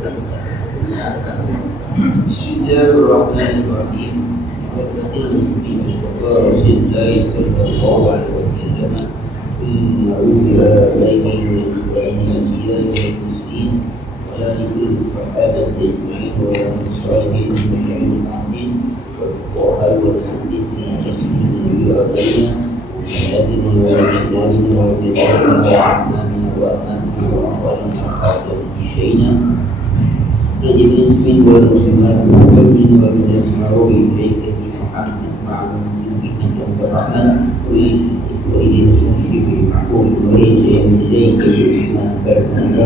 Bismillahirrahmanirrahim. Berkatil Mustafa Rasulullah sallallahu alaihi wasallam. Ma'udha alaihi wa sallam muslim wa la likul sahabat ajma'in wa la musalihin min al-amin wa hal hadith jasmin wa qadina hadith wa jadalin wa jadalin wa aman wa khatam syayna Najib muslim wal muslimat mu'min wal muslimat ilayka Muhammad ma'am bi'idin rahman wa ilayhi al-shifri ma'qul wa ilayka Muhammad barkan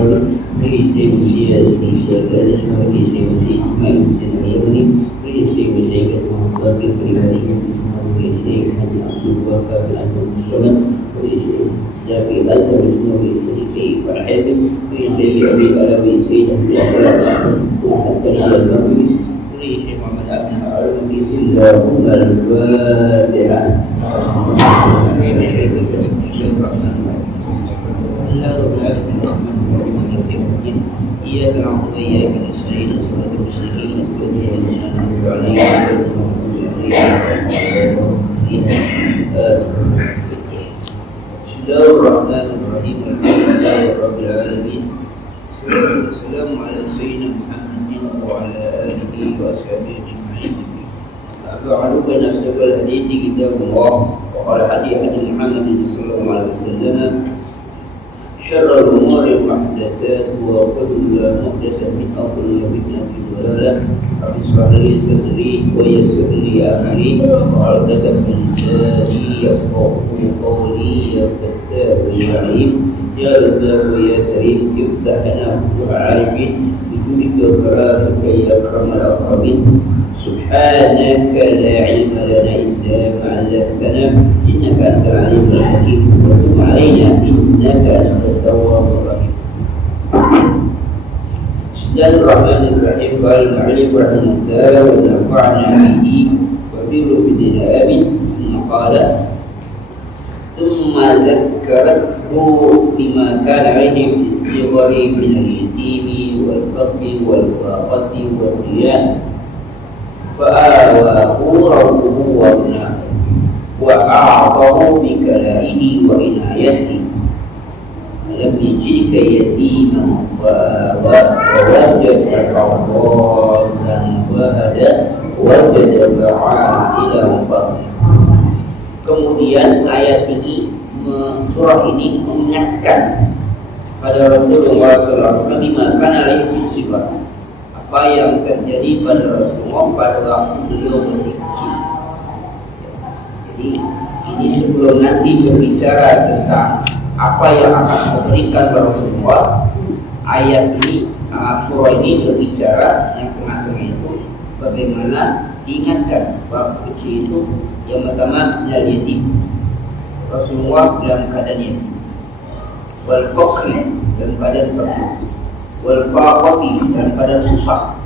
ilayka siyasi syarqal wa ilayka ismail tanayuni wa ilayka Muhammad pribadi wa ilayka al-asul wa al-muslimat wa ilayka Jabi azam ismuhi sedikit perhatian dari Abi Alawi Sayyid Al-Fatihah Al-Fatihah Syekh Muhammad Abdul Halim Bismillahirrahmanirrahim Al-Fatihah Iyyaka na'budu wa iyyaka nasta'in Ihdinas siratal mustaqim Bismillahirrahmanirrahim. Alhamdulillahi alamin. Wassalamu ala sayyidina Muhammadin wa ala alihi wa ashabihi ajma'in. Ba'du fa nasabal hadis kitabullah wa qala hadith Muhammad sallallahu alaihi wasallam syarrul umuri muhdatsat wa kullu muhdatsatin bid'atin dalalah. Bismillahirrahmanirrahim sadri wa yassirli amri wa 'uqdatam min lisani yafqahu qawli ya fattah ya 'alim ya razzaq ya karim iftah lana wa'arifin bijudika karamaka ya akramal akramin subhanaka la 'ilma lana illa ma 'allamtana innaka antal 'alimul hakim wa tub 'alaina innaka antat tawwabur rahim. Bismillahirrahmanirrahim. Qala al-'alim rahimahullah wa nafa'na bihi wa bi rubdina amin. Qala thumma dzakkarathu bima kana 'alayhi fi as-sighari min al-yatimi wal faqri wal faqati wal riyan fa'awahu rabbuhu wa abnahu wa a'tahu bi kalaihi wa inayatihi lam yajidka yatiman ووجدك ضالا وهدى ووجدك عائلا فضلا. Kemudian ayat ini, surah ini mengingatkan pada Rasulullah SAW karena alaihi apa yang terjadi pada Rasulullah pada waktu beliau masih kecil. Jadi ini sebelum nanti berbicara tentang apa yang akan diberikan pada Rasulullah, ayat ini, surah ini berbicara yang tengah-tengah itu bagaimana diingatkan waktu kecil itu yang pertama yatim, Rasulullah dalam keadaan yatim, wal faqri dalam keadaan fakir, wal faqati dalam keadaan susah,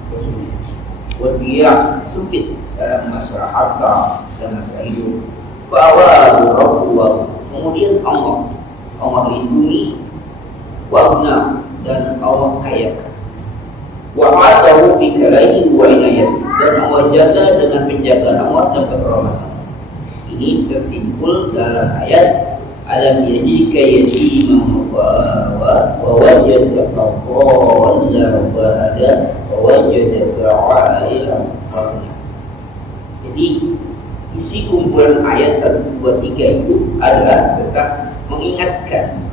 wal biya sempit dalam masalah harta dan masalah hidup. Bahwa Rasulullah kemudian Allah lindungi, wabna dan Allah kayakan, wa atahu bi kalaihi wa inayati dan Allah jaga dengan penjagaan Allah dan kerahmatan. Ini tersimpul dalam ayat alam yajidka yatiman wa wajadaka dhallan wa hada wa wajadaka 'ailan faghnaa. Jadi isi kumpulan ayat 1, 2, 3 itu adalah tentang mengingatkan.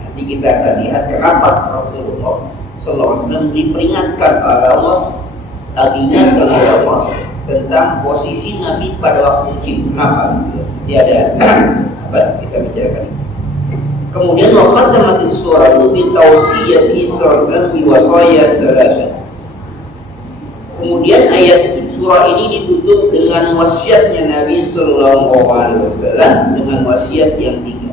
Nanti kita akan lihat kenapa Rasulullah SAW diperingatkan oleh Allah, diingatkan oleh Allah tentang posisi Nabi pada waktu kecil. Kenapa? Dia ada apa kita bicarakan. Kemudian waktu surah itu bitawsiyati sallallahu alaihi wasallam. Kemudian ayat surah ini ditutup dengan wasiatnya Nabi sallallahu alaihi wasallam dengan wasiat yang 3.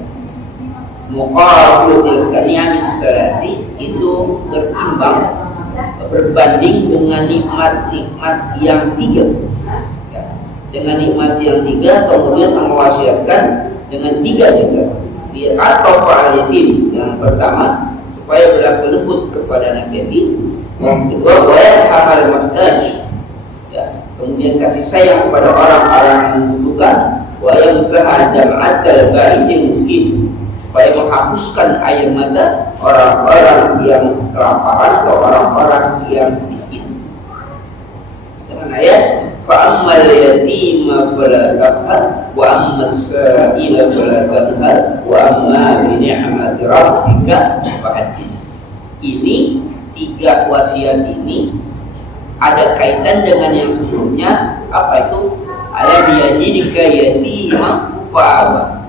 Muqabilatul kaliamis salati itu berimbang berbanding dengan nikmat-nikmat yang 3. Ya. Dengan nikmat yang 3 kemudian mewasiatkan dengan 3 juga. Atau fa'al yatim yang pertama supaya berlaku lembut kepada anak yatim. Yang kedua, hal muhtaj, ya, kemudian kasih sayang kepada orang-orang yang membutuhkan. Wa yamsaha jam'atal ba'isin miskin, supaya menghapuskan air mata orang-orang yang kelaparan atau orang-orang yang miskin. Dengan ayat fa'ammal yatima fala taqhar wa ammas sa'ila fala tanhar wa amma bi ni'mati rabbika fahaddits. Ini tiga wasiat ini ada kaitan dengan yang sebelumnya. Apa itu? Alam yajidika yatima fa'awa.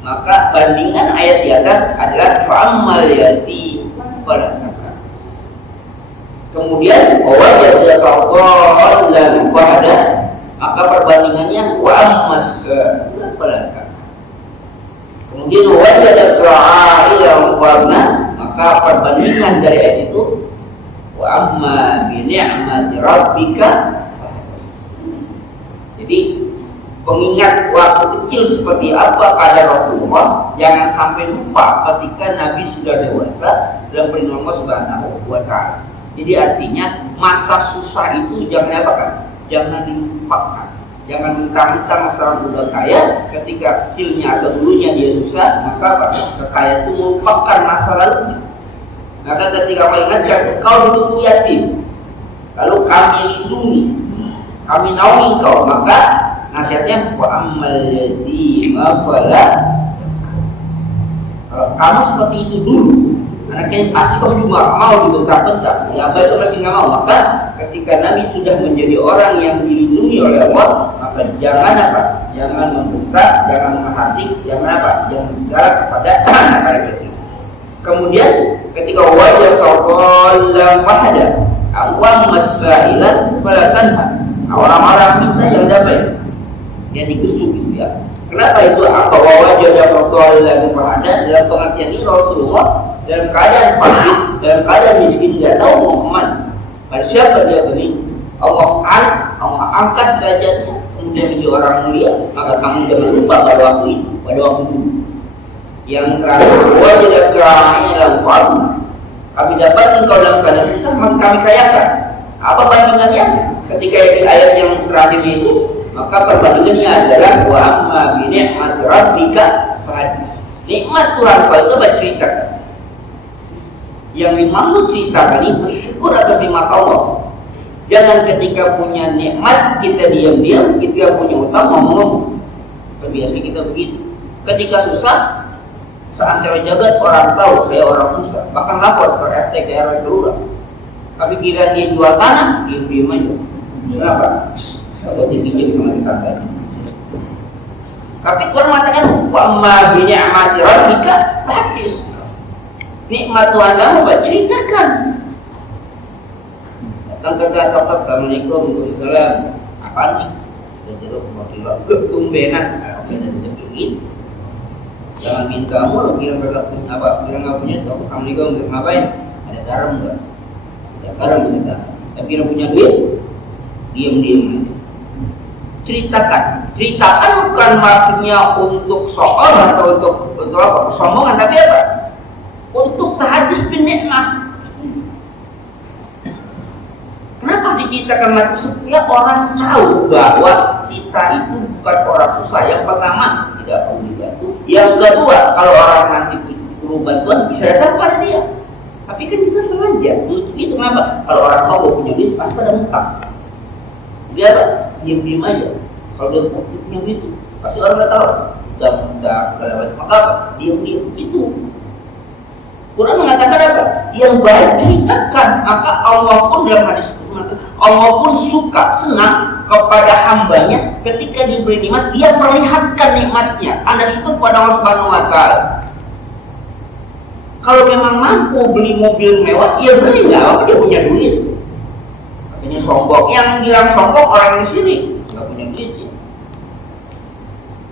Maka bandingan ayat di atas adalah fa'ammal yatim fala taqhar. Kemudian wajadaka dhallan fahada, maka perbandingannya wa ammas fala taqhar. Kemudian wajadaka 'ailan fa'agna, maka perbandingan dari ayat itu wa amma bi ni'mati rabbika. Jadi pengingat waktu kecil seperti apa keadaan Rasulullah, jangan sampai lupa ketika Nabi sudah dewasa dalam perlindungan Allah Subhanahu wa Ta'ala. Jadi artinya masa susah itu jangan apa kan? Jangan dilupakan. Jangan mentang-mentang seorang udah kaya, ketika kecilnya atau dulunya dia susah, maka apa? Kekayaan itu melupakan masa lalunya. Maka ketika mengingatkan kau dulu yatim, lalu kami lindungi, kami naungi kau, maka nasihatnya wa ammal yatima fala. Kalau kamu seperti itu dulu, anaknya pasti kamu juga mau dibentak-bentak. Ya apa itu masih nggak mau. Maka ketika Nabi sudah menjadi orang yang dilindungi oleh Allah, maka jangan apa? Jangan membentak, jangan menghadik, jangan apa? Jangan bicara kepada anak-anak kecil. Kemudian ketika wajah dhallan fahada, awam masailan fala tanha. Orang-orang minta yang dapat, yang dikusuk gitu ya. Kenapa itu? Apa wajah dhallan fahada? Dalam pengertian ini Rasulullah dalam keadaan fakir, dalam keadaan miskin, tidak tahu mau kemana. Pada siapa dia beri? Allah angkat derajatnya, kemudian menjadi orang mulia. Maka kamu jangan lupa pada waktu itu, pada waktu dulu. Yang terakhir, wajah dalam fahada, kami dapat engkau dalam keadaan susah, maka kami kayakan. Apa bandingannya? Ketika di ayat yang terakhir itu, maka perbandingannya adalah wa amma bi ni'mati rabbika fahaddits. Nikmat Tuhan kau itu berceritakan. Yang dimaksud ceritakan ini bersyukur atas nikmat Allah. Jangan ketika punya nikmat kita diam-diam, ketika punya utang ngomong. Biasa kita begitu. Ketika susah, seantero jagat orang tahu saya orang susah, bahkan lapor ke RT ke RW darurat. Tapi kira dia jual tanah, diam-diam aja. Kenapa? Kalau dipinjam sama tetangga. Tapi Quran mengatakan wa amma bi ni'mati rabbika fahaddits. Nikmat Tuhan kamu ceritakan. Datang ke dokter, assalamualaikum, waalaikumsalam. Apaan nih? Jeruk mau kilo, tumbenan. Tumbenan begini. Jangan minta kamu, kira apa? Kira nggak punya, assalamualaikum, ngapain? Ada garam nggak? Ada garam kita. Tapi kira punya duit, diam-diam. Ceritakan bukan maksudnya untuk soal atau untuk apa? Kesombongan, tapi apa? Untuk tahadus bin nikmah. Kenapa diceritakan mati supaya orang tahu bahwa kita itu bukan orang susah. Yang pertama tidak perlu dibantu. Yang kedua, kalau orang nanti perlu bantuan bisa datang pada dia. Tapi kan kita sengaja untuk itu. Kenapa? Kalau orang tahu punya duit pasti pada muka. Dia apa? Diam-diam aja. Kalau dia punya duit pasti orang nggak tahu. Udah kelewat. Maka diam-diam itu. Quran mengatakan apa? Yang baik ceritakan. Maka Allah pun dalam hadis Allah pun suka, senang kepada hambanya ketika diberi nikmat, dia perlihatkan nikmatnya. Anda syukur kepada Allah Subhanahu wa Ta'ala. Kalau memang mampu beli mobil mewah, ya beli, nggak apa dia punya duit. Katanya sombong. Yang bilang sombong orang di sini nggak punya duit. Ya.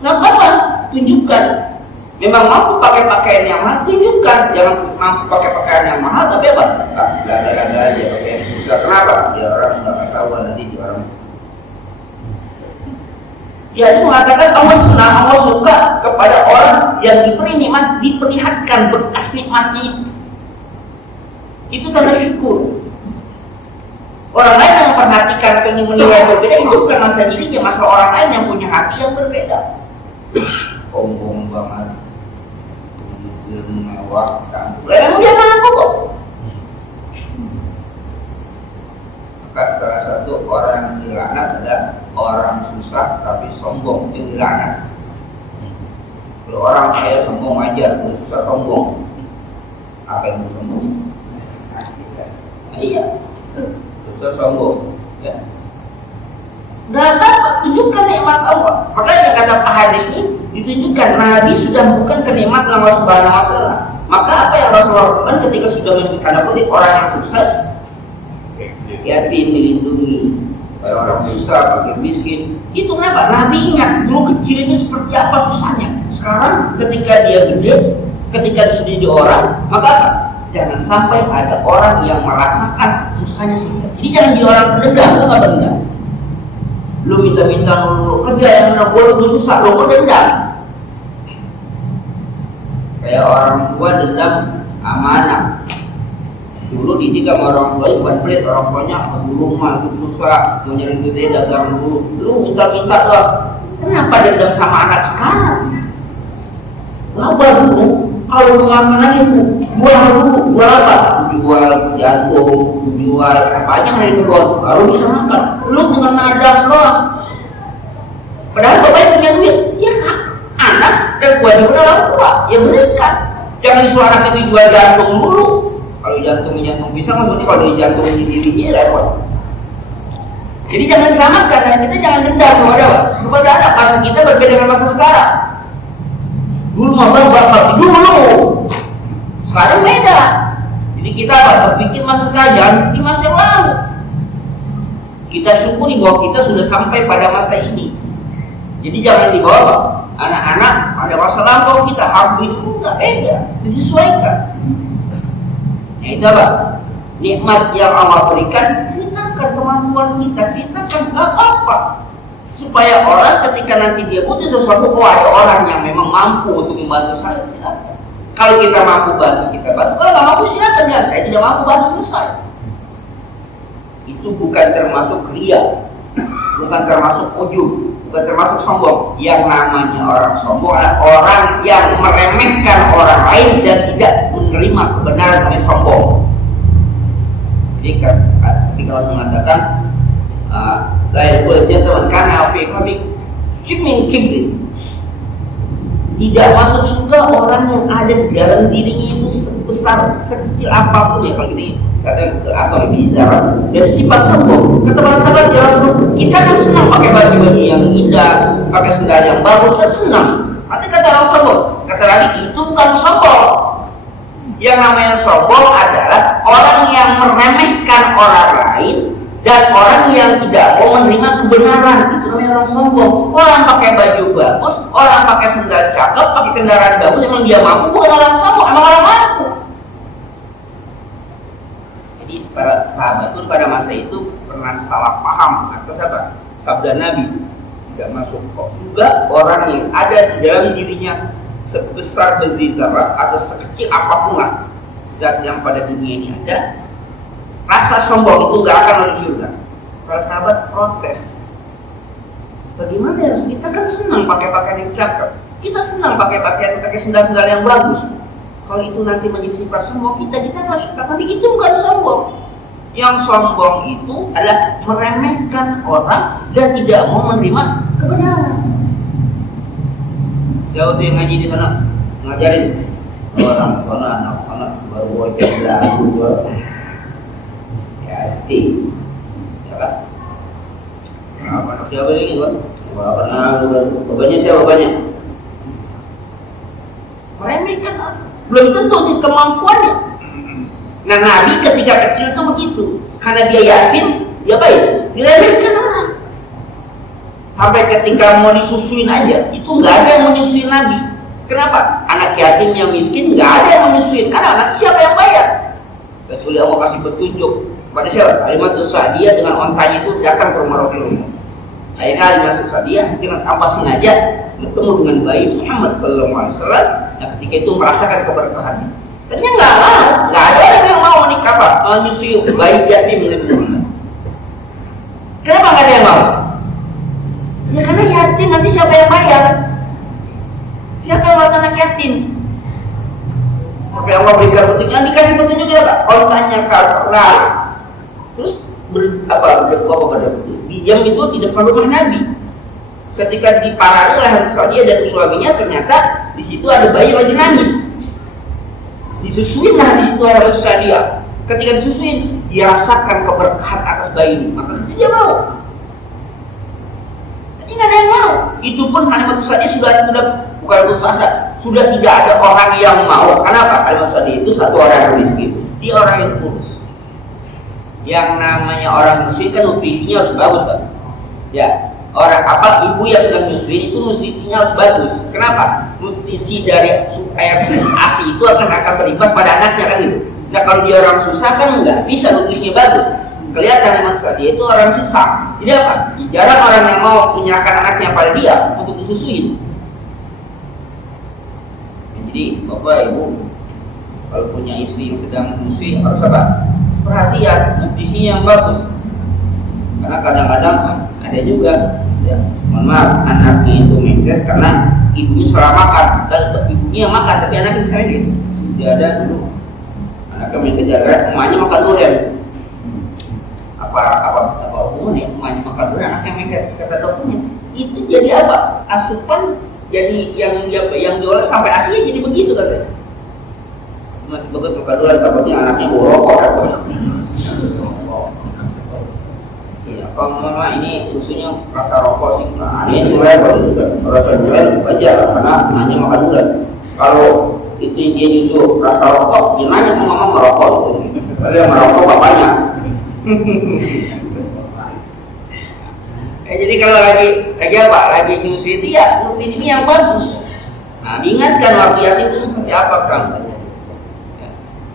Nggak apa-apa, tunjukkan. Memang mampu pakai pakaian yang mahal, tunjukkan. Jangan mampu pakai pakaian yang mahal, tapi apa? Gada-gada aja pakai yang susah. Kenapa? Dia orang nggak ketahuan nanti di orang. Dia itu mengatakan Allah senang, Allah suka kepada orang yang diberi nikmat, diperlihatkan bekas nikmatnya itu. Itu tanda syukur. Orang lain yang memperhatikan atau menilai berbeda itu bukan masalah dirinya, masalah orang lain yang punya hati yang berbeda. Sombong banget, mewahkan. Lalu dia ngaku kok. Maka salah satu orang yang dilaknat adalah orang susah tapi sombong, itu dilaknat. Kalau orang kaya sombong aja, kalau susah sombong, apa yang sombong? Iya, susah sombong. Ya. Gak dapat tunjukkan nikmat Allah. Makanya kata Pak Hadis ini ditunjukkan Nabi sudah bukan kenikmatan Allah Subhanahu Wa Taala. Maka apa yang Rasulullah lakukan ketika sudah menunjukkan orang yang sukses, yatim dilindungi, orang susah, fakir miskin. Itu kenapa? Nabi ingat dulu kecil itu seperti apa susahnya. Sekarang ketika dia gede, ketika dia sudah jadi orang, maka jangan sampai ada orang yang merasakan susahnya sih. Jadi jangan jadi orang pendendam, itu nggak pendendam. Lu minta-minta lu kerja yang benar gua lu susah, lu kok dendam. Kayak orang tua dendam amanah. Dulu didik sama orang tua bukan pelit, orang tuanya di rumah itu susah, mau nyari duit dagang dulu. Lu minta-minta loh. Kenapa dendam sama anak sekarang? Labar dulu, kalau lu makan lagi jual dulu, jual apa? Jual jantung, jual apa aja yang ada di kebun, baru bisa makan. Lu dengan nada doang. Padahal bapaknya punya duit, ya anak dan kewajiban orang tua, ya berikan. Jangan disuruh anak itu jual jantung dulu. Kalau jantung pisang, maksudnya kalau jantung di dirinya repot. Jadi jangan samakan dan kita jangan dendam kepada anak. Masa kita berbeda dengan masa sekarang. Dulu mah bapak dulu, sekarang beda. Jadi kita berpikir masa sekarang di masa yang lalu. Kita syukuri bahwa kita sudah sampai pada masa ini. Jadi jangan dibawa anak-anak pada masa lampau kita harus itu nggak beda, disesuaikan. Nah itu apa? Nikmat yang Allah berikan, ceritakan kemampuan kita, ceritakan nggak apa-apa. Supaya orang ketika nanti dia butuh sesuatu, oh ada orang yang memang mampu untuk membantu saya, silakan. Kalau kita mampu bantu, kita bantu. Kalau nggak mampu, silakan ya. Saya tidak mampu bantu, selesai. Itu bukan termasuk ria, bukan termasuk ujub, bukan termasuk sombong. Yang namanya orang sombong adalah orang yang meremehkan orang lain dan tidak menerima kebenaran namanya sombong. Jadi ketika Allah mengatakan saya boleh teman karena fiqhik kimin kibrin, tidak masuk surga orang yang ada di dalam dirinya itu sebesar sekecil apapun ya, kalau ini kata atau lebih zarah dari sifat sombong. Kata para sahabat, ya Rasulullah, kita kan senang pakai baju yang indah, pakai sendal yang bagus, kan senang. Tapi kata Rasulullah, kata lagi itu bukan sombong. Yang namanya sombong adalah orang yang meremehkan orang lain dan orang yang tidak mau menerima kebenaran. Itu namanya orang sombong. Orang pakai baju bagus, orang pakai sendal cakep, pakai kendaraan bagus, emang dia mampu, bukan orang sombong, emang orang mampu. Jadi para sahabat pun pada masa itu pernah salah paham atau apa? Sabda Nabi tidak masuk kok. Juga orang yang ada di dalam dirinya sebesar biji zarah atau sekecil apapun lah zat yang pada dunia ini ada, rasa sombong itu gak akan masuk surga. Para sahabat protes. Bagaimana ya? Kita kan senang pakai pakaian yang cakep, kita senang pakai sendal-sendal yang bagus. Kalau itu nanti menjadi sifat sombong, kita masuk. Tapi itu bukan sombong. Yang sombong itu adalah meremehkan orang dan tidak mau menerima kebenaran. Jauh tuh yang ngaji di sana ngajarin orang sana, anak-anak baru bocah lagu hati, ya kan? Apa anak siapa ini kan? Bapaknya siapa bapaknya? Meremehkan, belum tentu sih kemampuannya. Nah Nabi ketika kecil itu begitu, karena dia yakin, dia baik, diremehkan orang. Sampai ketika mau disusuin aja, itu nggak ada yang mau nyusuin Nabi. Kenapa? Anak yatim yang miskin nggak ada yang mau nyusuin. Karena anak siapa yang bayar? Rasulullah mau kasih petunjuk pada siapa? Alimatus Sa'diyah dengan ontanya itu datang ke rumah Rasulullah. Akhirnya Alimatus Sa'diyah dengan tanpa sengaja bertemu dengan bayi Muhammad SAW. Nah ketika itu merasakan keberkahannya. Ternyata nggak ada orang yang mau menikah menyusui bayi yatim Nabi Muhammad. Kenapa nggak ada yang mau? Ya karena yatim nanti siapa yang bayar? Siapa yang mau anak yatim? Tapi Allah berikan petunjuk, yang dikasih petunjuk apa? Ontanya karena terus berdoa pada petunjuk. Diam itu di depan rumah Nabi. Ketika diparani oleh Hadis Sadia dan suaminya, ternyata di situ ada bayi lagi nangis. Disusuin lah di situ oleh Hadis Sadia. Ketika disusuin, dia rasakan keberkahan atas bayi ini, maka dia mau. Tapi nggak ada yang mau. Itu pun Hadis Sadia sudah bukan putus asa, sudah tidak ada orang yang mau. Kenapa? Hadis Sadia itu satu orang yang miskin, dia orang yang kurus. Yang namanya orang miskin kan nutrisinya harus bagus kan? Ya. Orang apa ibu yang sedang menyusui itu nutrisinya harus bagus. Kenapa? Nutrisi dari air ASI itu akan berimbas pada anaknya kan gitu. Nah kalau dia orang susah kan nggak bisa nutrisinya bagus. Kelihatan memang dia itu orang susah. Jadi apa? Jarang orang yang mau menyerahkan anaknya pada dia untuk disusuin. Jadi bapak ibu kalau punya istri yang sedang menyusui harus apa? Perhatian nutrisinya yang bagus. Karena kadang-kadang ada juga ya, mohon maaf, anaknya itu mengget karena ibunya salah makan dan ibunya yang makan tapi anaknya misalnya gitu. Tidak ada dulu anaknya mengget gara emaknya makan durian. Apa hubungannya emaknya makan durian anaknya mengget, kata dokternya itu jadi apa? Asupan jadi yang jual sampai asinya jadi begitu katanya. Masih begitu makan durian takutnya anaknya bawa rokok apa? Kalau mama ini susunya rasa rokok sih, nah ini mulai baru juga rasa jual aja karena hanya makan durian. Kalau itu dia justru rasa rokok, dia nanya mau mama merokok itu, kalau yang merokok bapaknya. Jadi kalau lagi apa? Lagi nyusu itu ya nutrisinya yang bagus. Nah diingatkan waktu yatim itu seperti apa kan?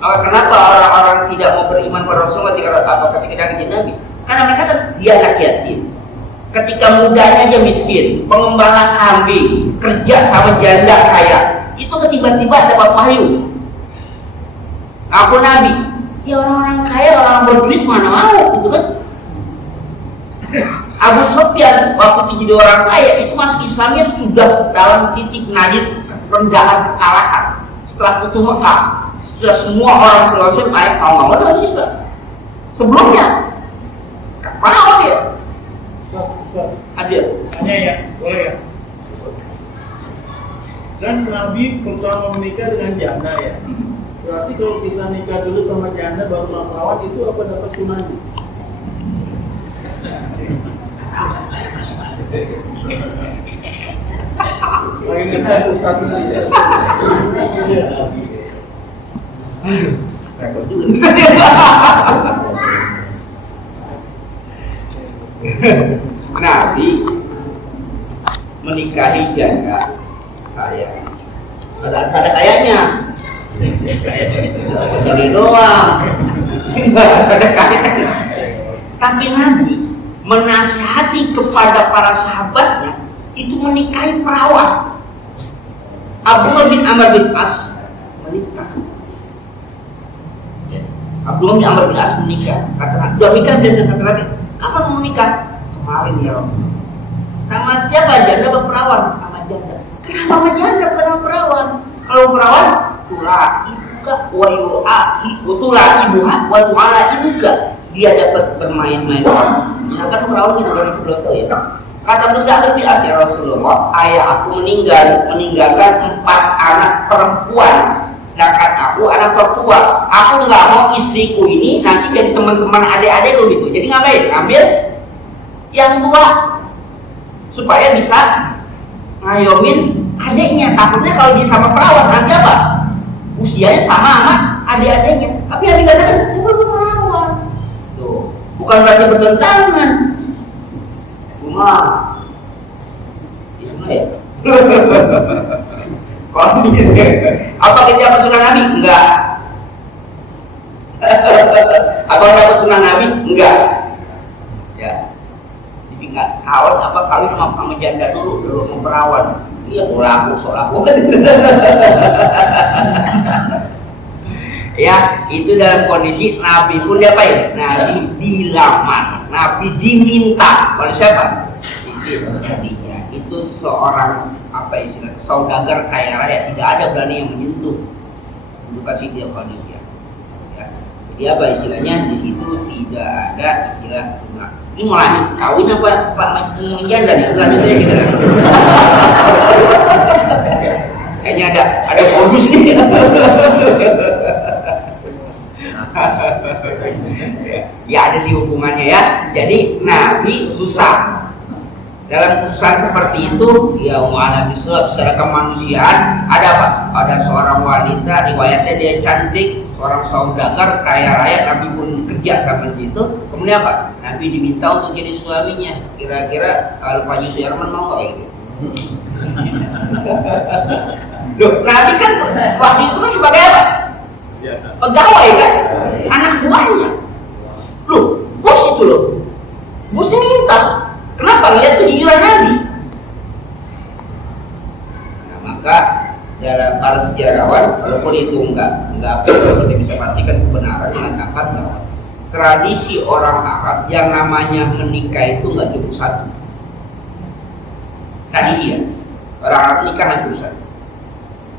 Maka kenapa orang-orang tidak mau beriman pada Rasulullah ketika dia Nabi? Karena mereka kan dia anak yatim. Ketika mudanya aja miskin, pengembangan kambing, kerja sama janda kaya, itu tiba-tiba dapat wahyu. Aku Nabi, ya orang-orang kaya, orang berduit mana mau, gitu kan? Abu Sufyan waktu jadi orang kaya itu masuk Islamnya sudah dalam titik nadir rendahan kekalahan. Setelah Futuh Mekah, setelah semua orang selesai ayat mau dengan Islam. Sebelumnya mau dia? Ada? Hanya ya, boleh ya. Dan Nabi pertama menikah dengan janda ya. Berarti kalau kita nikah dulu sama janda baru lampawat itu apa dapat sunahnya? Lagi kita susah saja. Repot juga. Nabi menikahi janda kaya. Ada kayaknya. Jadi doang. Ada kayaknya. Tapi Nabi menasihati kepada para sahabatnya itu menikahi perawan. Abdullah bin Amr bin As menikah. Abdullah bin Amr bin As menikah. Kata sudah nikah dan kata lagi, kapan mau nikah? Kemarin ya Rasul. Sama siapa? Janda atau perawan? Sama janda. Kenapa sama janda bukan sama perawan? Kalau perawan, tulah ibuka wa yu'ahi, tulah ibuha wa yu'ala ibuka. Dia dapat bermain-main. Sedangkan perawan itu kan sebelum itu ya. Kata bunda lebih ya Rasulullah, ayah aku meninggalkan 4 anak perempuan. Sedangkan aku anak tertua. Aku nggak mau istriku ini nanti jadi teman-teman adik-adikku gitu. Jadi ngapain? Ambil yang tua supaya bisa ngayomin adiknya. Takutnya kalau dia sama perawan nanti apa? Usianya sama adik-adiknya. Tapi yang dikatakan bukan perawan. Tuh, bukan berarti bertentangan. Cuma ya. Kalau apa kita dapat sunnah Nabi? Enggak. Apa dapat sunnah Nabi? Enggak. Ya. Jadi enggak kawin apa kawin sama janda dulu mau perawan. Iya, soal aku. Ya, itu dalam kondisi Nabi pun diapain? Nabi dilamar, Nabi diminta oleh siapa? Khadijah. Itu seorang apa istilah saudagar kaya raya, tidak ada berani yang menyentuh bukan Siti Khadijah. Ya. Jadi apa istilahnya? Di situ tidak ada istilah sunat. Ini mulai kawin apa Pak menjanda nih? Enggak saja kita. Kayaknya ada bonus nih. Ya ada sih hubungannya ya. Jadi Nabi susah. Dalam kesusahan seperti itu, ya mu'alami secara kemanusiaan ada apa? Ada seorang wanita, riwayatnya dia cantik, seorang saudagar kaya raya, Nabi pun kerja sampai situ. Kemudian apa? Nabi diminta untuk jadi suaminya. Kira-kira kalau Pak Yusuf Herman mau nggak gitu? Loh, Nabi kan waktu itu kan sebagai apa? Pegawai kan? Anak buahnya. Loh, bos itu loh. Bosnya minta. Kenapa? Lihat kejujuran Nabi. Nah, maka dalam para sejarawan, walaupun itu enggak kita bisa pastikan kebenaran, mengatakan bahwa tradisi orang Arab yang namanya menikah itu enggak cukup satu. Tradisi ya, orang Arab nikah hanya cukup satu.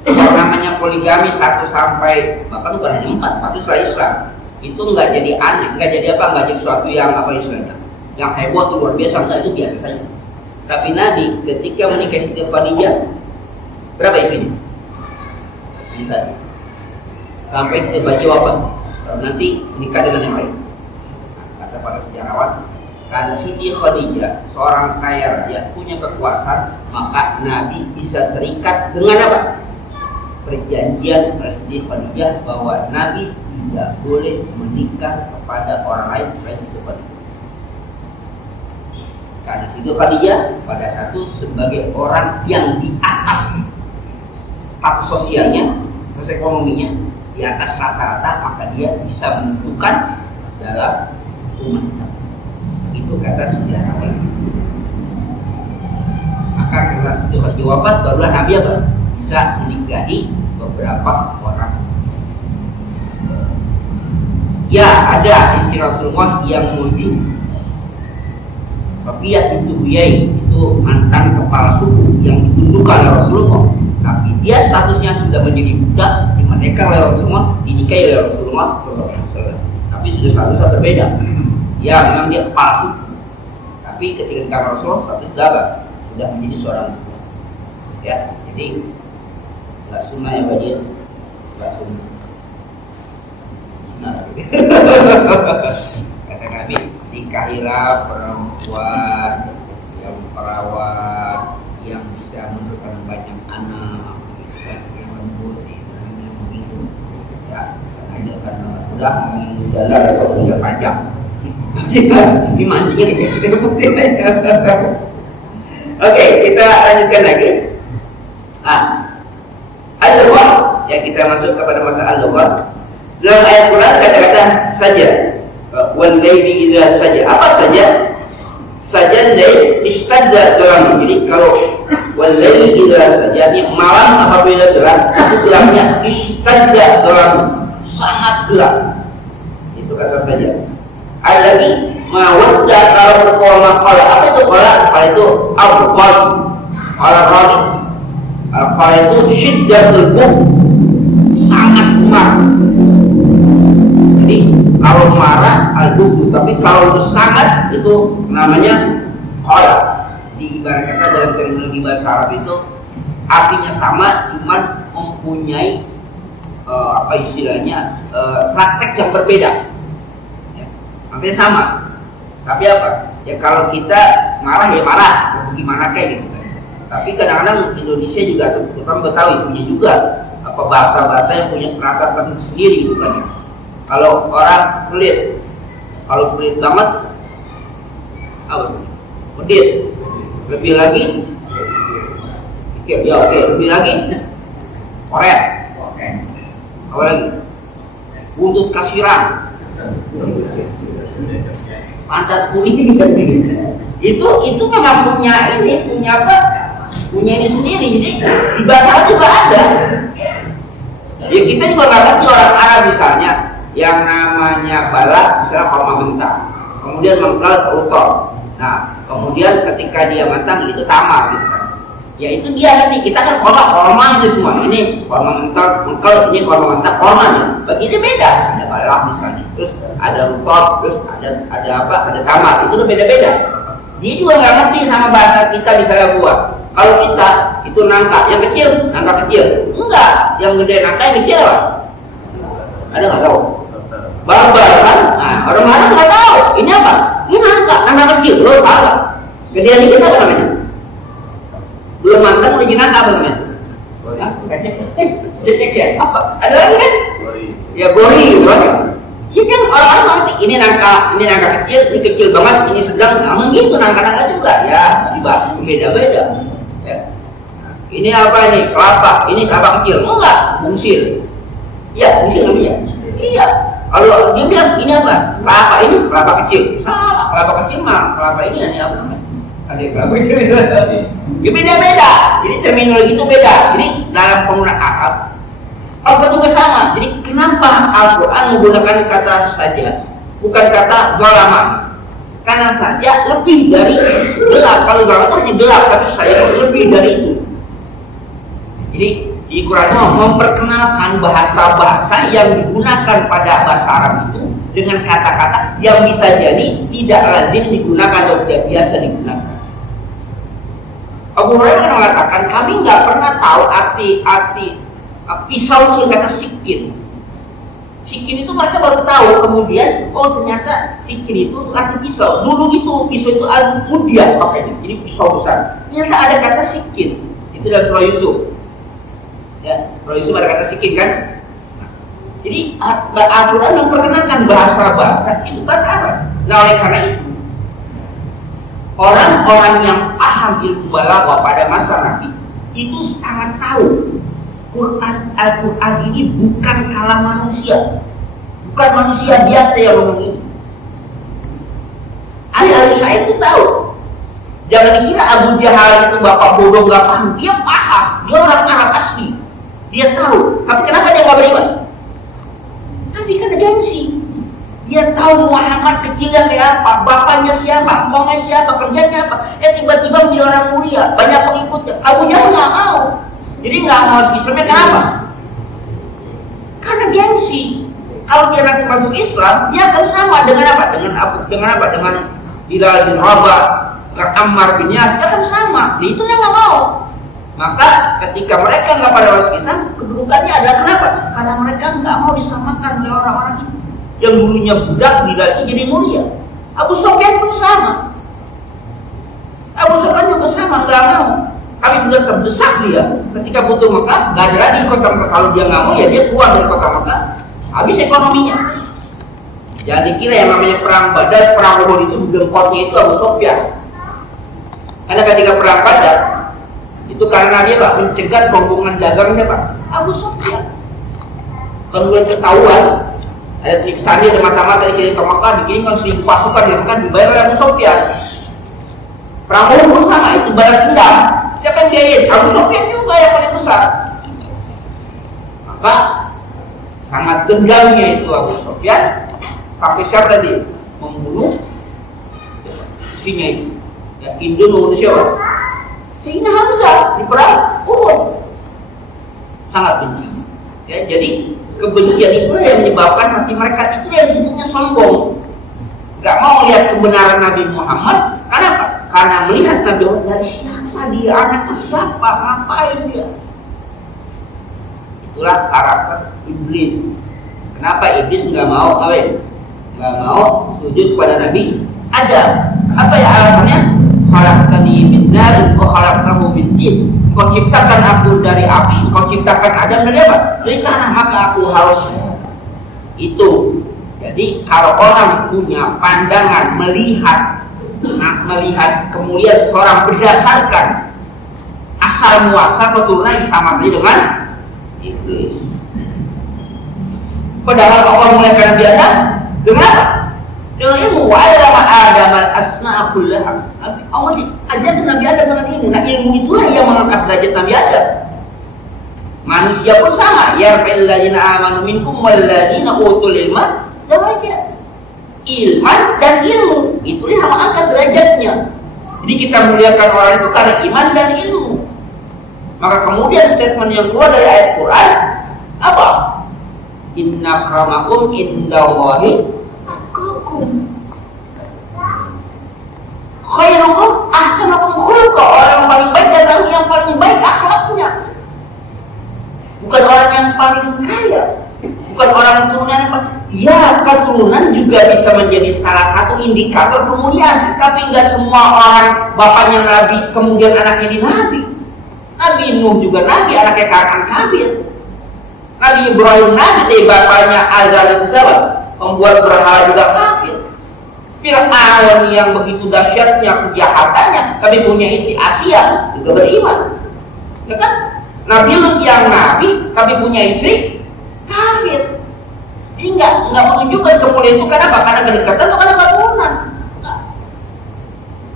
Yang namanya poligami 1 sampai bahkan bukan hanya 4, tapi setelah Islam itu enggak jadi aneh, enggak jadi apa, enggak jadi sesuatu yang apa istilahnya, yang heboh itu luar biasa, enggak, itu biasa saja. Tapi Nabi ketika menikah Siti Khadijah berapa istrinya? Bisa sampai tiba wafat, baru nanti nikah dengan yang lain. Nah, kata para sejarawan, karena Siti Khadijah seorang kaya raya punya kekuasaan, maka Nabi bisa terikat dengan apa? Perjanjian Siti Khadijah bahwa Nabi tidak boleh menikah kepada orang lain selain Siti Khadijah. Karena Siti Khadijah pada satu sebagai orang yang di atas status sosialnya, status ekonominya di atas rata-rata, maka dia bisa menentukan dalam umat. Itu kata sejarawan. Maka karena Siti Khadijah wafat, barulah Nabi apa? Bisa menikahi beberapa orang. Ya, ada istri Rasulullah yang wujud. Rabi'ah bintu Huyai itu mantan kepala suku yang ditundukkan oleh Rasulullah. Tapi dia statusnya sudah menjadi budak, dimerdekakan oleh Rasulullah, dinikahi oleh Rasulullah SAW. Tapi sudah statusnya berbeda. Ya, memang dia kepala suku. Tapi ketika nikah Rasulullah, status sudah menjadi seorang budak. Ya, jadi nggak sunnah ya Pak dia, nggak sunnah. Kata Nabi, nikahilah perempuan yang perawat, yang bisa memberikan banyak anak, yang lembut, yang begitu. Ya, karena udah jalan atau sudah panjang. Dimancingnya kita putih. Oke, kita lanjutkan lagi. Al-Lughah, ya kita masuk kepada masalah Al-Lughah. Dalam ayat Quran kata-kata saja, wal laili idza saja. Apa saja? Saja lail istadda dalam. Jadi kalau wal laili idza saja, ini malam apabila gelap, itu gelapnya istadda dalam, sangat gelap. Itu kata saja. Ada lagi mawadda kalau berqoma qala. Apa itu qala? Qala itu afdal. Qala radi. Qala itu syiddatul buh, sangat marah. Jadi kalau marah al-bughd, tapi kalau sangat itu namanya qala. Diibaratkan dalam terminologi bahasa Arab itu artinya sama, cuman mempunyai apa istilahnya praktek yang berbeda. Ya, artinya sama, tapi apa? Ya kalau kita marah ya marah, gimana kayak gitu. Tapi kadang-kadang Indonesia juga, terutama Betawi, punya juga apa bahasa-bahasa yang punya strata tertentu sendiri gitu kan ya. Kalau orang pelit, kalau pelit banget, apa? Pedit. Lebih lagi, ya oke, lebih lagi, korek. Apa lagi? Buntut kasiran, pantat kuning. Itu memang punya ini, punya apa? Punya ini sendiri. Jadi di bahasa juga ada. Di Ya kita juga nggak ngerti orang Arab misalnya yang namanya balak, misalnya korma mentah, kemudian mengkal utuh. Nah, kemudian ketika dia matang itu tamak gitu kan. Ya itu dia nanti kita kan korma itu semua. Ini korma mentah, mengkal, ini korma mentah, korma nih. Bagi dia beda. Ada balak misalnya, terus ada utuh, terus ada apa? Ada tamak. Itu udah beda-beda. Dia juga nggak ngerti sama bahasa kita misalnya buah. Kalau kita itu nangka yang kecil, nangka kecil. Enggak, yang gede nangka yang kecil apa? Ada nggak tahu? Barbar kan? Nah, orang-orang nggak tahu. Ini apa? Ini nangka kecil. Loh, salah. Gedean kita apa namanya? Belum matang udah jadi nangka apa namanya? Cecek ya? Apa? Ada lagi kan? Ya gori, gitu kan? Ya kan orang-orang ngerti. Ini nangka kecil, ini kecil banget, ini sedang. Namun gitu nangka juga. Ya, dibahas beda-beda. Ya. Ini apa ini? Kelapa. Ini kelapa kecil. Enggak, bungsir. Iya, bungsir namanya. Iya. Kalau dia bilang ini apa? Kelapa ini kelapa kecil. Salah, kelapa kecil mah kelapa ini apa namanya? Ada kelapa kecil. Ya beda-beda. Jadi terminologi itu beda. Jadi dalam penggunaan Arab apa juga sama. Jadi kenapa Al-Quran menggunakan kata saja, bukan kata zalama? Karena saja lebih dari gelap. Kalau zalama itu hanya gelap, tapi saja lebih dari itu. Jadi di Quran memperkenalkan bahasa-bahasa yang digunakan pada bahasa Arab itu dengan kata-kata yang bisa jadi tidak lazim digunakan atau tidak biasa digunakan. Abu Hurairah mengatakan kami nggak pernah tahu arti pisau itu kata sikin. Sikin itu mereka baru tahu kemudian ternyata sikin itu arti pisau. Dulu gitu pisau itu al-mudyah makanya jadi pisau besar. Ternyata ada kata sikin. Itu dari Surah Yusuf. Ya, Surah Yusuf ada kata sikin kan? Jadi Al-Quran memperkenalkan bahasa itu bahasa Arab. Nah oleh karena itu orang-orang yang paham ilmu balaghah pada masa Nabi itu sangat tahu Al-Quran ini bukan kalam manusia, bukan manusia biasa yang ngomong ini. Ahli Syair itu tahu. Jangan dikira Abu Jahal itu bapak bodoh nggak paham, dia paham, dia orang Arab asli, dia tahu. Tapi kenapa dia nggak beriman? Tapi kan ada gengsi. Dia tahu Muhammad kecilnya kayak apa, bapaknya siapa, ngomongnya siapa, kerjanya apa. Tiba-tiba menjadi orang mulia, banyak pengikutnya. Abu Jahal nggak mau. Jadi nggak mau Islamnya kenapa? Karena gengsi. Kalau dia nanti masuk Islam, dia akan sama dengan apa? Dengan Bilal bin Rabah, Ammar bin Yasir, dia akan sama. Nah, itu dia nggak mau. Maka ketika mereka nggak pada masuk Islam, kedudukannya adalah kenapa? Karena mereka nggak mau disamakan oleh orang-orang itu. Yang dulunya budak, Bilal itu jadi mulia. Abu Sufyan pun sama. Abu Sufyan juga sama, nggak mau. Kami sudah terdesak dia ketika butuh Mekah, nggak ada lagi kota Mekah. Kalau dia nggak mau ya dia keluar dari kota Mekah, habis ekonominya. Jadi kira yang namanya perang Badar, perang Uhud itu gempotnya itu Abu Sufyan. Karena ketika perang Badar itu karena dia mencegah rombongan dagang siapa? Abu Sufyan. Kemudian ketahuan ada trik sandi, ada mata-mata dikirim ke Mekah, dikirimkan 1000 pasukan di Mekah, dibayar oleh Abu Sufyan. Perang Uhud pun sama, itu balas dendam. Siapa yang biayain? Abu Sufyan juga yang paling besar. Maka sangat dendamnya itu Abu Sufyan sampai siapa tadi? Membunuh istrinya itu. Ya, Indun membunuh siapa? Sayyidina Hamzah di perang Uhud. Sangat benci. Ya, jadi kebencian itu yang menyebabkan hati mereka itu yang disebutnya sombong. Gak mau lihat kebenaran Nabi Muhammad. Kenapa? Karena melihat Nabi Muhammad dari siapa dia, anaknya siapa, ngapain dia. Itulah karakter iblis. Kenapa iblis nggak mau sujud kepada Nabi Adam? Apa ya alasannya? Khalaqtani min nar wa khalaqtahu min tin. Kau ciptakan aku dari api, kau ciptakan Adam dari apa? Dari tanah, maka aku harus itu. Jadi kalau orang punya pandangan melihat kemuliaan seseorang berdasarkan asal muasal keturunan sama saja dengan iblis. Padahal Allah mulaikan Nabi Adam dengan apa? Dengan ilmu. Wa 'allama Adam al-asma'a kullaha. Allah ajarkan Nabi Adam dengan ilmu. Nah ilmu itulah yang mengangkat derajat Nabi Adam. Manusia pun sama, yarfa'il ladzina amanu minkum wal ladzina utul ilma darajat. Ilman dan ilmu itu yang mengangkat derajatnya. Jadi kita muliakan orang itu karena iman dan ilmu. Maka kemudian statement yang keluar dari ayat Quran apa? Inna akramakum indallahi atqakum. Khairukum ahsanukum khuluqa. Orang yang paling baik adalah yang paling baik akhlaknya. Bukan orang yang paling kaya, bukan orang keturunan yang paling... Ya, keturunan juga bisa menjadi salah satu indikator kemuliaan. Tapi nggak semua orang bapaknya Nabi, kemudian anaknya di Nabi. Nabi Nuh juga Nabi, anaknya kakak kafir. Nabi Ibrahim Nabi, bapaknya Azar itu siapa? Pembuat berhala juga kafir. Fir'aun yang begitu dahsyatnya kejahatannya, tapi punya istri Asia juga beriman. Ya kan? Nabi Lut yang Nabi, tapi punya istri kafir. Jadi nggak menunjukkan kemuliaan itu karena apa? Karena kedekatan atau karena keturunan.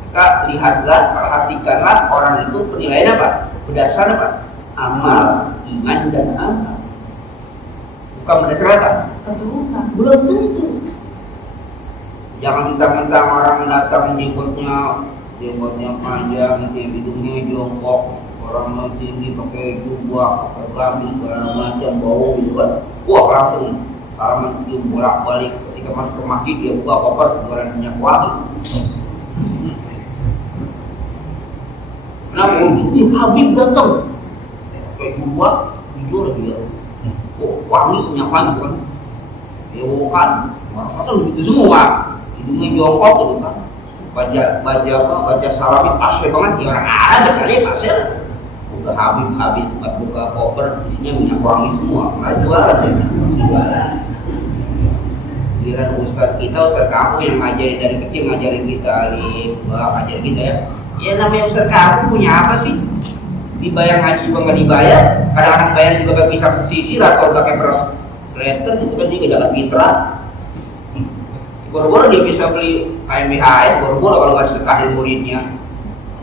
Maka lihatlah, perhatikanlah orang itu penilaian apa? Berdasar apa? Amal, iman dan amal. Bukan berdasar apa? Keturunan. Belum tentu. Jangan mentang-mentang orang datang jenggotnya panjang, hidungnya jongkok, orang tinggi pakai jubah, pakai gamis segala macam, bau gitu kan. Wah, langsung salaman cium bolak-balik. Ketika masuk ke masjid dia buka koper keluaran minyak wangi. Kenapa? Ini Habib datang pakai jubah, jujur dia. Oh, wangi minyak wangi kan. Dia bukan, orang kata begitu semua. Hidungnya jongkok gitu kan. Baca salami pasir banget. Ya orang ada kali pasir. Buka Habib buka koper isinya minyak wangi semua. Nggak jualan. Giliran ustaz kamu yang ngajarin dari kecil, ngajarin kita alif, ngajarin kita ya. Ya namanya ustaz kamu punya apa sih? Dibayar ngaji juga nggak dibayar. Kadang-kadang bayar juga pakai pisang sisir atau pakai beras letter gitu kan, dia nggak dapat mitra. Boro-boro dia bisa beli KMBHS, boro-boro kalau nggak sedekahin muridnya.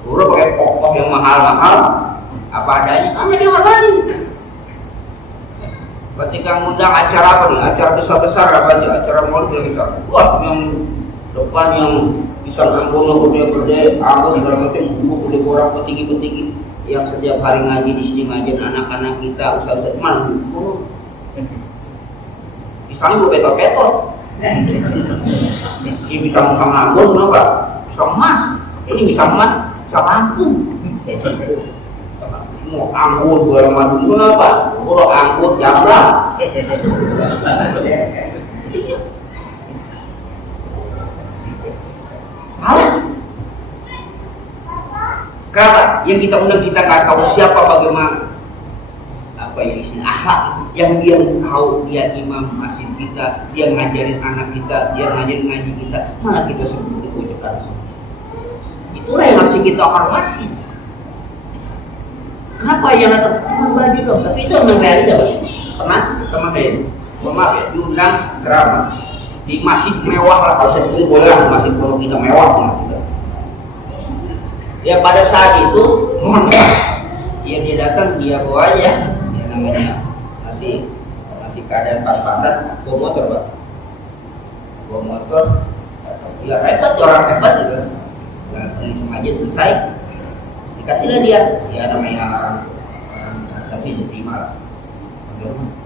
Boro pakai pokok yang mahal-mahal, apa adanya, namanya dia ngorbanin. Ketika ngundang acara apa nih, acara besar-besar apa aja, acara maulid besar. Wah, yang depan yang pisang angkono gede-gede, angkot segala macam, buku gede orang petinggi-petinggi yang setiap hari ngaji di sini ngajarin anak-anak kita, ustaz mana? Pisangnya berpetot-petot. Ini bisa musang anggur, kenapa? Bisa emas. Ini bisa emas, bisa lampu. Mau anggur, jual madu, kenapa? Kalau anggur, jamblang. Salah. Kenapa? Yang kita undang kita nggak tahu siapa, bagaimana. Apa yang istilah akhlak yang dia tahu, dia imam masjid kita, dia ngajarin anak kita, dia ngajarin ngaji kita, mana kita sebut itu pojokan semua. Itulah yang masih kita hormati. Kenapa yang datang cuma baju dong? Tapi itu memang realita. Pernah sama saya, maaf ya, diundang ceramah di masjid mewah lah, kalau saya sebut boleh lah, masjid kalau kita mewah lah kita. Ya pada saat itu, dia datang, dia bawa aja. Namanya masih keadaan pas-pasan, bawa motor Pak, bawa motor, ya hebat, orang hebat juga, nggak sengaja selesai, dikasihlah dia namanya orang tapi diterima lah,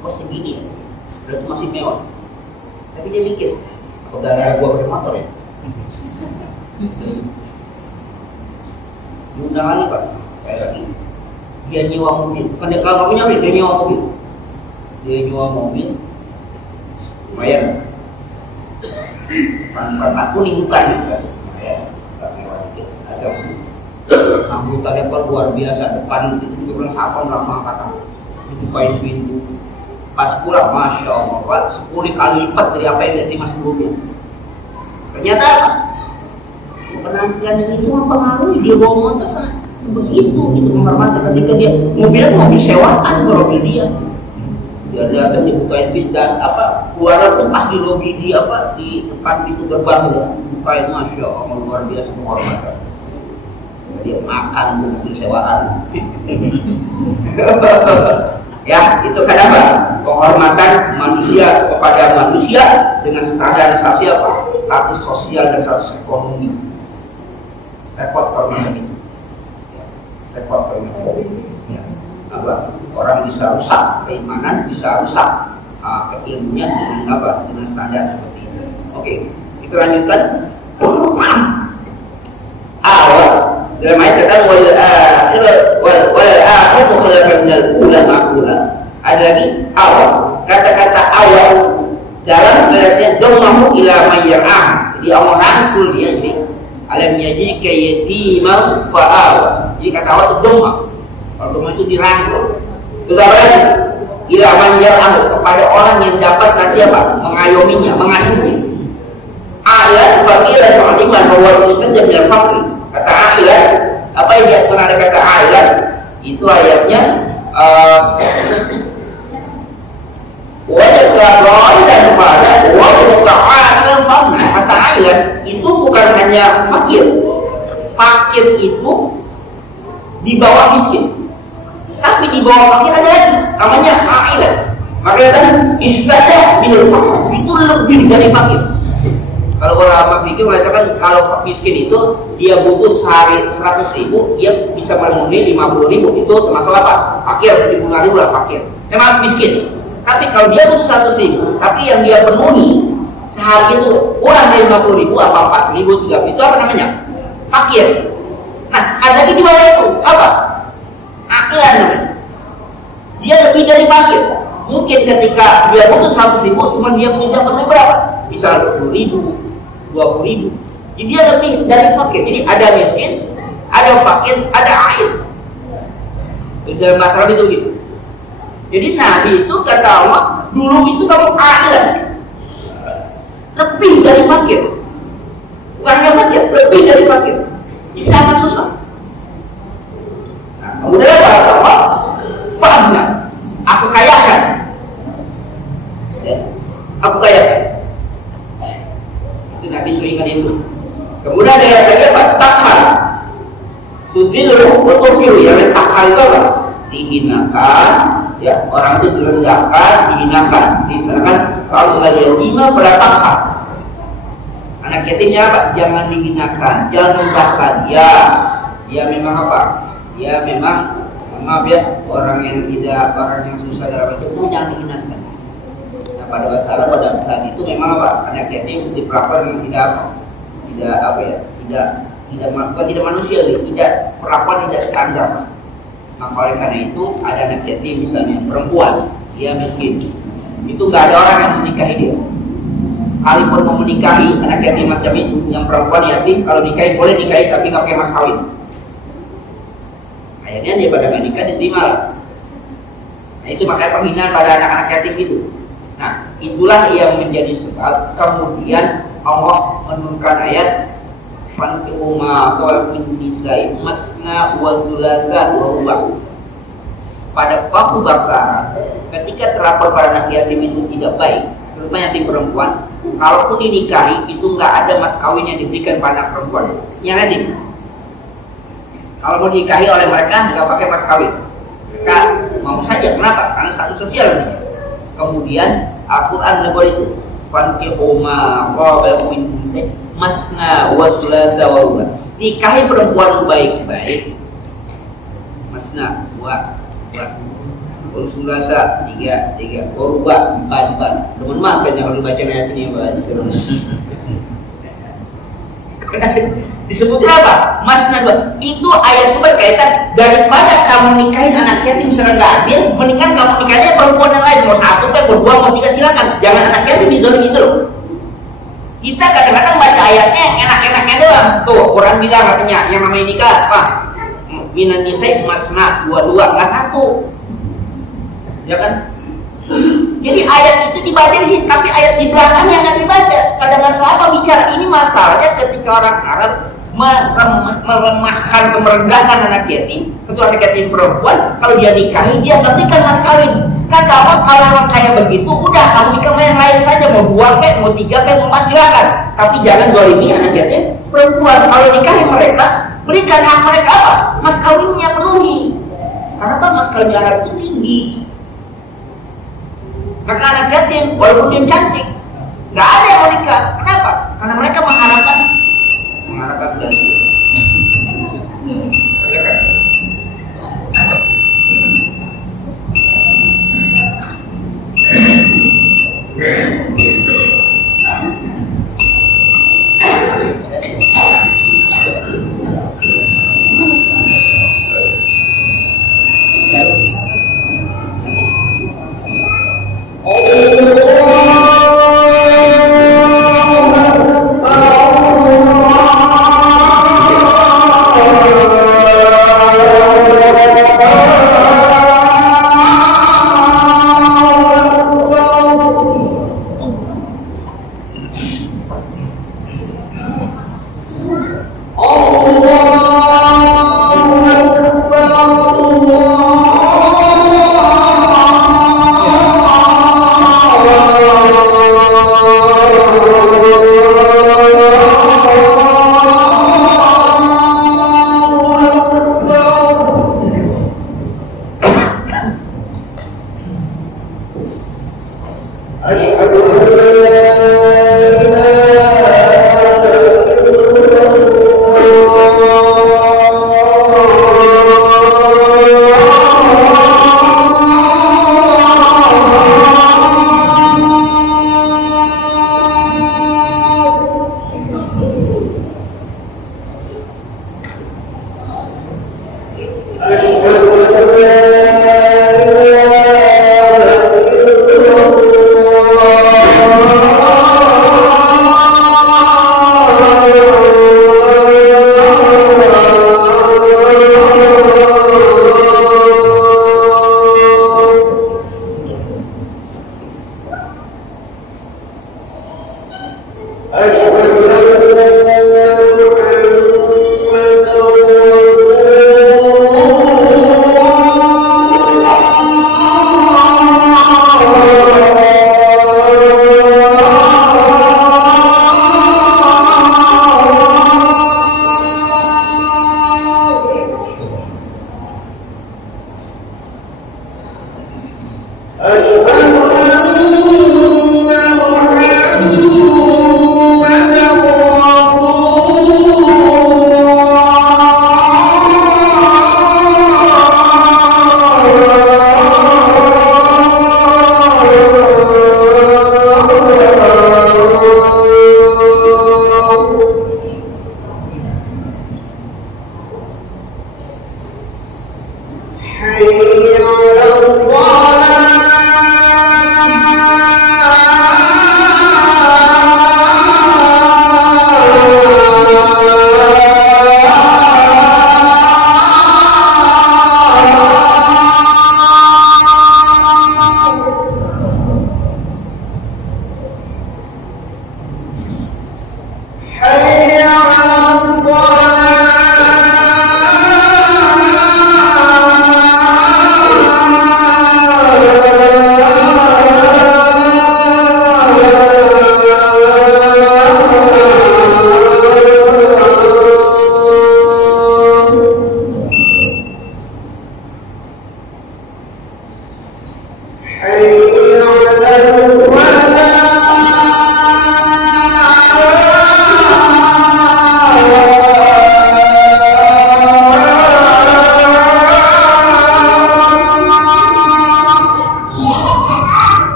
kok segini ya, berarti masih mewah, tapi dia mikir, apa gara-gara gua pakai motor ya, diundang lagi Pak, kayak lagi. Dia nyewa mobil, kan dia kalau punya mobil, dia nyewa mobil, lumayan, warna kuning bukan, lumayan, nggak mewah dikit, ada angkutannya Pak luar biasa, depan itu juga sapon lama kata, dibukain pintu, pas pulang, masya Allah Pak, 10 kali lipat dari apa yang dia mas sebelumnya. Ternyata apa? Penampilan itu mempengaruhi dia bawa motor begitu, gitu menghormati ketika dia mobilnya mobil sewaan kalau mobil dia datang dibukain pintu apa keluar tuh pas di lobi di apa di depan pintu gerbang ya bukain, masya Allah luar biasa penghormatan. Dia makan tuh mobil sewaan Ya, itu kan apa? Penghormatan manusia kepada manusia dengan standarisasi apa? Status sosial dan status ekonomi. Repot kalau macam itu. Ya, repot kalau macam itu. Ya. Apa? Orang bisa rusak keimanan, bisa rusak keilmuan dengan apa? Dengan standar seperti itu. Oke, kita lanjutkan. Awal dalam ayat kata wal akhiratu khalaqan minal ula ma'ula. Ada lagi awal. Kata-kata awal dalam ayatnya domahu ila mayya'ah. Jadi Allah rangkul dia, jadi alam yajika yatimam fa'awa. Jadi kata awal itu domah. Kalau domah itu dirangkul. Itu apa lagi? Ila mayya'ah, kepada orang yang dapat nanti apa? Mengayominya, mengasuhnya. Ayat fakiran ma'liman bahwa ruskan jamil fakri. Kata ayat, apa yang dia pernah ada kata ayat? Itu ayatnya wajah keadaan dan kepada wajah keadaan fakir. Kata ayat itu bukan hanya fakir. Fakir itu di bawah miskin, tapi di bawah fakir ada lagi namanya ayat. Makanya kan istilah minul fakir itu lebih dari fakir. Kalau orang pikir mengatakan kalau miskin itu dia butuh sehari 100.000, dia bisa memenuhi 50.000, itu termasuk apa? Fakir, 50.000 lah fakir. Memang miskin. Tapi kalau dia butuh 100.000, tapi yang dia penuhi sehari itu kurang dari 50.000 apa 4.000, 3.000, itu apa namanya? Fakir. Nah, ada lagi di bawah itu apa? Akilan namanya. Dia lebih dari fakir. Mungkin ketika dia butuh 100.000, cuma dia punya penuhi berapa? Misal 10.000, 20.000. Jadi dia lebih dari fakir. Jadi ada miskin, ada fakir, ada air. Dalam masalah itu gitu. Jadi Nabi itu kata Allah, dulu itu kamu air, lebih dari fakir. Bukan hanya fakir, lebih dari fakir. Ini sangat susah. Nah, kemudian kata Allah, fahamnya, aku kayakan. Ya, aku kayakan. Itu Nabi seringan itu. Kemudian ada yang lagi apa? Takhal. Tudilru utukiru. Yang takhal itu apa? Dihinakan. Ya, orang itu direndahkan, dihinakan. Misalkan kalau nggak yatima pada takhal. Anak yatimnya apa? Jangan dihinakan, jangan merendahkan. Ya memang apa? Ya memang maaf ya, orang yang susah dalam itu jangan dihinakan. Pada bahasa pada saat itu memang apa, anak yatim diperlakukan tidak manusiawi, tidak perlakuan tidak standar. Maka oleh karena itu ada anak yatim misalnya perempuan, dia miskin, itu nggak ada orang yang menikahi dia. Kalaupun mau menikahi anak yatim macam itu, yang perempuan yatim, kalau nikahi boleh nikahi tapi nggak pakai mas kawin. Akhirnya dia pada nggak nikah diterima lah. Nah itu makanya penghinaan pada anak-anak yatim itu. Nah, itulah yang menjadi sebab kemudian Allah menurunkan ayat fankihu ma qala nisa'i masna wa thulatha wa ruba'. Pada waktu bahasa Arab, ketika terlapor pada anak yatim itu tidak baik, terutama yatim perempuan, kalaupun dinikahi itu nggak ada mas kawin yang diberikan pada anak perempuan yang yatim. Kalau mau dinikahi oleh mereka nggak pakai mas kawin, mereka mau saja. Kenapa? Karena status sosial ini. Kemudian Al-Quran menegur itu fankihu ma qala masna wa thulatha wa ruba'. Nikahi perempuan baik-baik, masna wa thulatha 3 wa ruba' 4. Teman-teman kan kalau dibaca ayat ini disebutnya apa? Masna dua. Itu ayat itu berkaitan daripada kamu nikahin anak yatim secara nggak adil, mendingan kamu nikahinnya perempuan yang lain, mau satu kan, mau dua, mau tiga, silakan. Jangan anak yatim dizolimi itu loh. Kita kadang-kadang baca ayatnya enak-enaknya doang. Tuh, Quran bilang katanya yang namanya nikah apa? Minan nisai masna dua, nggak satu. Ya kan? Jadi ayat itu dibaca di sini, tapi ayat di belakangnya nggak dibaca. Pada masalah apa bicara? Ini masalahnya ketika orang Arab melemahkan, merendahkan anak yatim. Ketua anak yatim perempuan, kalau dia nikahi, dia nggak berikan mas kawin. Kata Allah, kalau orang kayak begitu, udah kamu nikah sama yang lain saja, mau 2 kayak, mau 3 kayak, mau 4 silakan. Tapi jangan zalimi anak yatim perempuan. Kalau nikahi mereka, berikan hak mereka apa? Mas kawinnya penuhi. Karena apa? Mas kawin Arab itu tinggi. Maka anak yatim walaupun dia cantik, nggak ada yang mau nikah. Kenapa? Karena mereka mengharapkan bulan.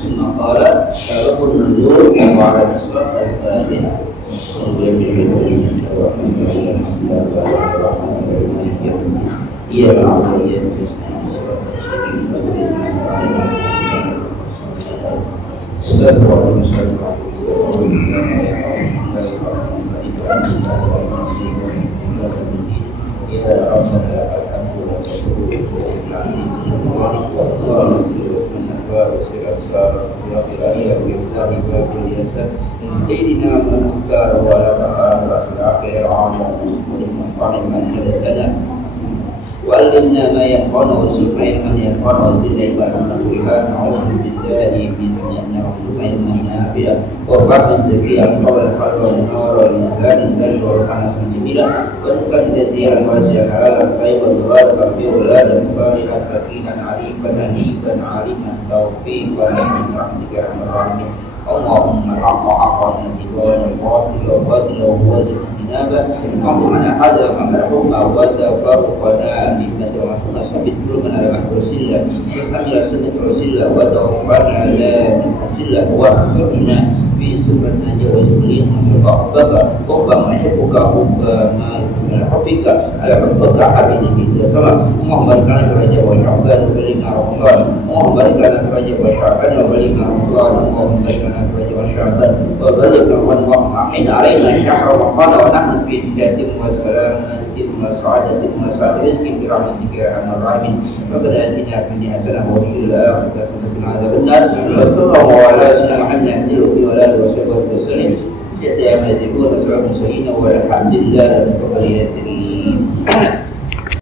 Sementara kalau pun menurut kepada surat al-Fatih kemudian diberi jawab ia Allah yang سيدنا المختار وعلى آله وصحبه وسلم وعلمنا ما ينفعنا وارزقنا علما ينفعنا وزدنا علما نصيحا نعوذ بالله من نعوذ علما نافعا وفقا زكيا قبل الخلق والنور والإنسان الذل والحنس جميلا ورزقا جزيلا واسعا على الخير والبركة في أولادا صالحا فقيها عريفا أنيفا عالما توفيقا من رحمتك يا أرحم الراحمين اللهم الحق حقا والباطل باطلا ووجه الجنابة اللهم هذا الحكم وتفرقنا بمثل رسولنا ثبت قلوبنا على محو السلة واستعمل سنة الرسول وتوفرنا على من السلة واحفظنا في سبل النجاة والسبلين حبك حب ما يحبك حب ما حبك على حبك حبيبي في الصلاة اللهم بارك لنا في الرجاء والشعبان وبلغنا رمضان اللهم بارك لنا في الرجاء والشعبان وبلغنا رمضان اللهم بارك لنا في الرجاء والشعبان وبلغنا رمضان أحين علينا شهر رمضان ونحن في سداد وسلامة وسعادة وسعادة رزق برحمتك يا أرحم الراحمين ربنا آتنا في الدنيا حسنة وفي الآخرة حسنة وقنا عذاب النار وصلى الله على سيدنا محمد وعلى آله وصحبه وسلم جزاء ما يزيدون أسرار المرسلين والحمد لله رب العالمين.